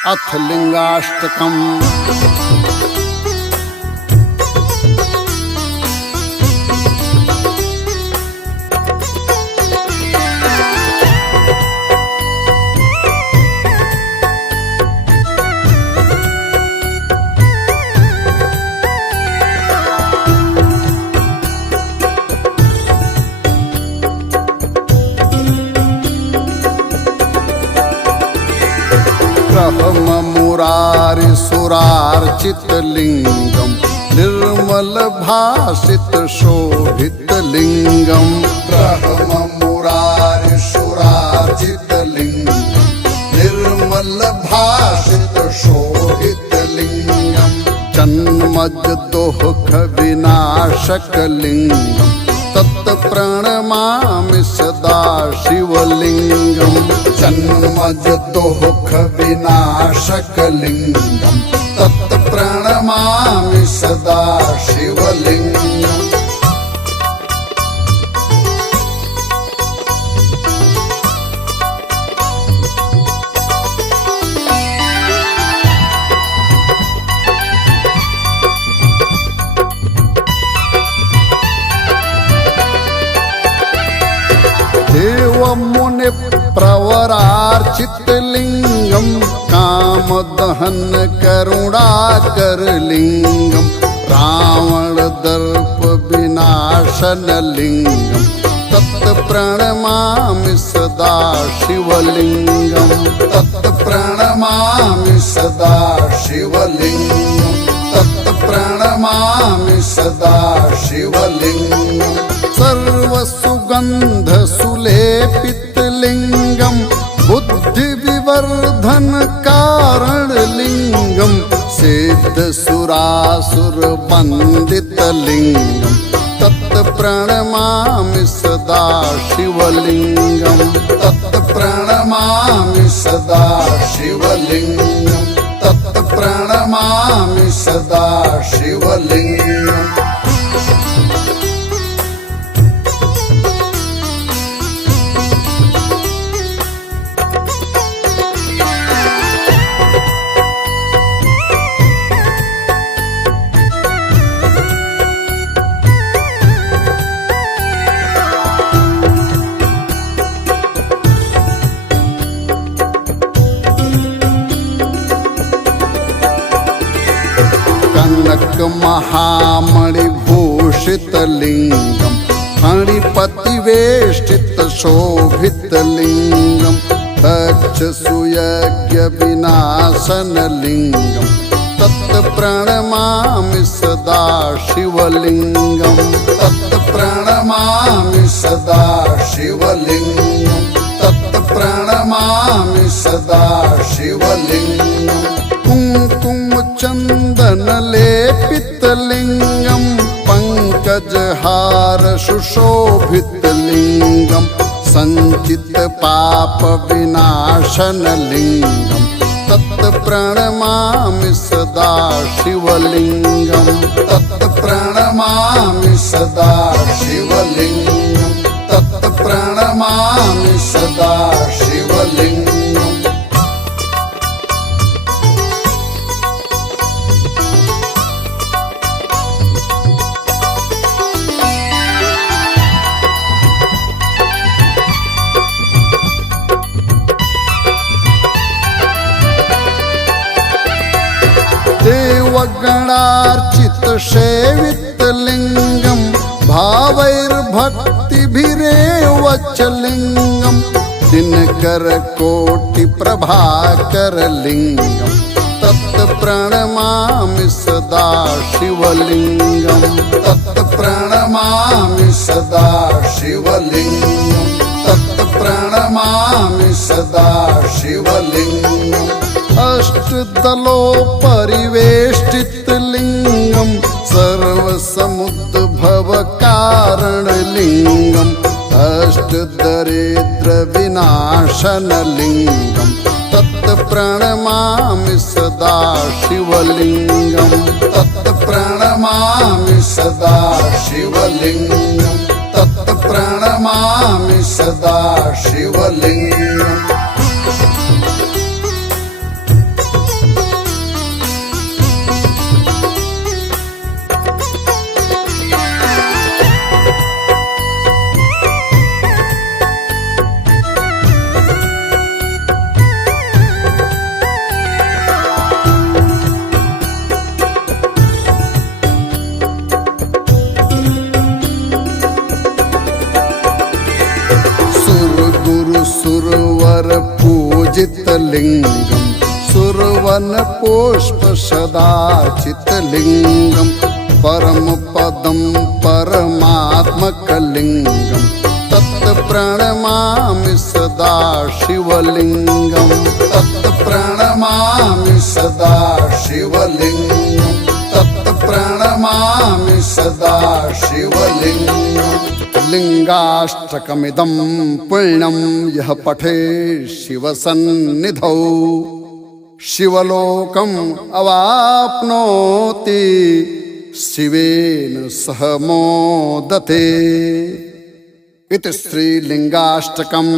अथ लिंगाष्टकम्। ब्रह्म मुरारि सुरार्चित लिंगम निर्मल भाषित शोभित लिंगम। ब्रह्म मुरारि सुरार्चित लिंगम निर्मल भाषित शोभित लिंगम। जन्मज दोख विनाशक लिंगम तत्प्रणमामि सदा शिवलिंगम। जन्मज दोख विनाशक लिंगम तत्प्रणमामि सदा शिवलिंगम। देव मुनि प्रवरार्चित लिंगम काम दहन करुणाकर लिंगम। रावण दर्प विनाशन लिंगम तत्प्रणमामि सदा शिवलिंगम। तत्प्रणमामि सदा शिवलिंगम। तत्प्रणमामि सदा शिवलिंगम। सर्व सुगंध सुलेपित लिंगम बुद्धि विवर्धन कारण लिंगम। सिद्ध सुरासुर वंदित लिंगम तत्प्रणमामि सदा शिवलिंगम। तत्प्रणमामि सदा शिवलिंगम। तत्प्रणमामि सदा शिवलिंगम। कनक महामणि भूषित लिंगम फणिपति वेष्टित शोभित लिंगम। दक्ष सुयज्ञ विनाशन लिंगम तत्प्रणमामि सदा शिवलिंगम। तत्प्रणमामि सदा शिवलिंगम। तत्प्रणमामि सदा शिवलिंगम। कुंकुम चंदन लेपित लिंगम पंकज हार सुशोभित लिंगम। संचित पाप विनाशन लिंगम तत्प्रणमामि सदा शिवलिंगम। तत्प्रणमामि सदा शिवलिंगम। तत्प्रणमामि सदा शिवलिंगम। देवगणार्चित सेवित लिंगम भावैर्भक्तिभिरेव च लिंगम। दिनकर कोटि प्रभाकर लिंगम तत्प्रणमामि सदा शिवलिंगम। तत्प्रणमामि सदा शिवलिंगम। तत्प्रणमामि सदा शिवलिंगम। अष्टदलो परिवेष्टित लिंगम सर्वसमुद्भव कारण लिंगम। अष्टदरिद्र विनाशन लिंगम तत्प्रणमामि सदा शिवलिंगम। तत्प्रणमामि सदा शिवलिंगम। तत्प्रणमामि सदा शिवलिंगम। चितलिङ्गं सुरवनपुष्पसदाचितलिङ्गं परमपदं परमात्मकलिङ्गं तत्प्रणमामि सदा शिवलिङ्गं तत्प्रणमामि सदा शिवलिङ्गं तत्प्रणमामि सदा शिवलिङ्गम् लिङ्गाष्टकमिदं पुण्यं यः पठे शिवसन्निधौ शिवलोकम् अवाप्नोति शिवेन सह मोदते इति श्रीलिङ्गाष्टकम्